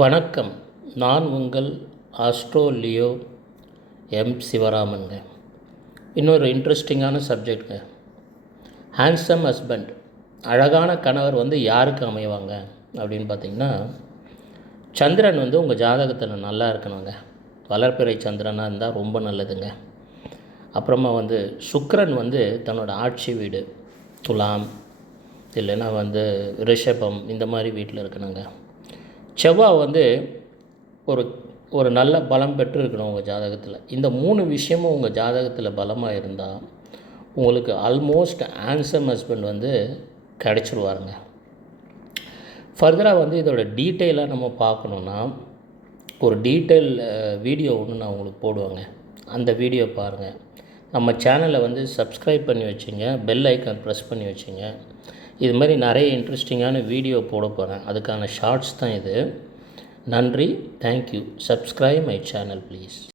வணக்கம். நான் உங்கள் ஆஸ்ட்ரோலியோ எம் சிவராமனுங்க. இன்னொரு இன்ட்ரெஸ்டிங்கான சப்ஜெக்டுங்க. ஹேண்ட்ஸம் ஹஸ்பண்ட், அழகான கணவர் யாருக்கு அமைவாங்க அப்படின்னு பார்த்திங்கன்னா, சந்திரன் உங்கள் ஜாதகத்தில் நல்லா இருக்கணுங்க. வளர்பிறை சந்திரனாக இருந்தால் ரொம்ப நல்லதுங்க. அப்புறமா சுக்கிரன் தன்னோட ஆட்சி வீடு துலாம் இல்லைன்னா ரிஷபம் இந்த மாதிரி வீட்டில் இருக்கணுங்க. செவ்வாய் ஒரு ஒரு நல்ல பலம் பெற்று இருக்கணும் உங்கள் ஜாதகத்தில். இந்த 3 விஷயமும் உங்கள் ஜாதகத்தில் பலமாக இருந்தால் உங்களுக்கு ஆல்மோஸ்ட் ஹேண்ட்ஸம் ஹஸ்பண்ட் கிடச்சிருவாருங்க. ஃபர்தராக இதோட டீட்டெயிலாக நம்ம பார்க்கணுன்னா ஒரு டீட்டெயில் வீடியோ ஒன்று நான் உங்களுக்கு போடுவேங்க. அந்த வீடியோ பாருங்கள். நம்ம சேனலை சப்ஸ்கிரைப் பண்ணி வச்சுங்க, பெல் ஐக்கான் ப்ரெஸ் பண்ணி வச்சுங்க. இது மாதிரி நிறைய இன்ட்ரெஸ்டிங்கான வீடியோ போட போகிறேன். அதுக்கான ஷார்ட்ஸ் தான் இது. நன்றி. Thank you. Subscribe my channel please.